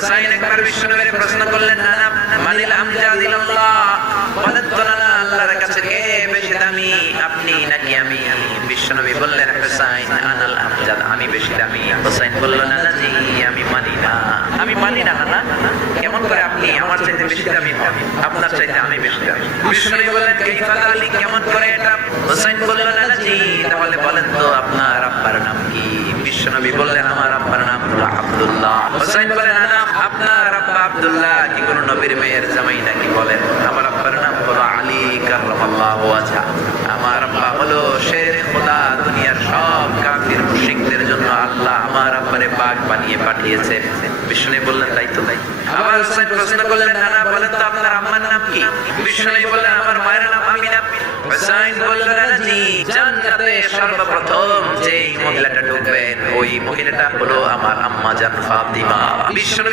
হুসাইন একবার বিশ্বনবীর প্রশ্ন করলেন, নানা মানিল আমজাদিল্লাহ, বলেন তো নানা আল্লাহর কাছে কে বেশি দামি, আপনি নাকি আমি? বিশ্বনবী বললেন, হুসাইন আনাল আমজাদ, আমি বেশি দামি। হুসাইন বলল, নানা জি আমি মানি না, আমি মানি না নানা। কেমন করে আপনি আমার চাইতে বেশি দামি হন? আপনার চাইতে আমি বেশি দামি। বিশ্বনবী বললেন, কাইফা যালিক, কেমন করে এটা? হুসাইন বলল, নানা জি তাহলে বলেন তো আপনার আব্বার নাম কি? বিশ্বনবী বললেন, আমার আব্বার নাম হলো আব্দুল্লাহ। হুসাইন বলেন, নানা আপনার আব্বা আব্দুল্লাহ কি কোন নবীর মেয়ের জামাই নাকি? বলেন, আমার আব্বার নাম হলো আলী কাররামাল্লাহু ওয়াজহা। আমার আব্বা হলো শেরে খোদা, দুনিয়ার সব কাফির মুশরিকদের জন্য আল্লাহ আমার আব্বারে বাগ বানিয়ে পাঠিয়েছে। বিশ্বনবী বললেন, তাই তো তাই। আবার হুসাইন প্রশ্ন করলেন, নানা বলেন তো আপনার আম্মার নাম কি? বিশ্বনবী বললেন, আমার মায়ের নাম আমিনা। হুসাইন বলল, নানা জি জান্নাতে সর্বপ্রথম যেই মহিলাটা ঢুকবেন ওই মহিলাটা হলো আমার আম্মা জান ফাতিমা। বিশ্বনবী